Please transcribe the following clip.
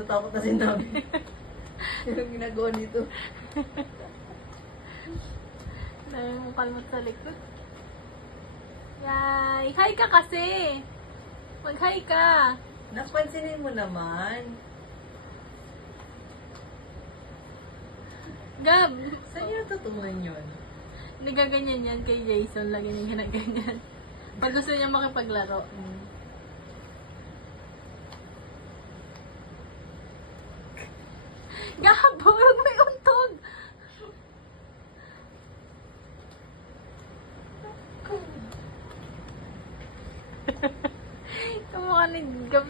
natatakot na sinabi. Yung ginagawa nito. Dahil mo kalmot sa likod. Yay! Hi ka kasi! Mag-hi ka! Napansinin mo naman. Gab! Saan niyo natutunan yun? Nagaganyan yan kay Jason. Lagi niya ginaganyan. Pag gusto niya makipaglaro. Gab! Huwag may untog! Kamukha ni Gab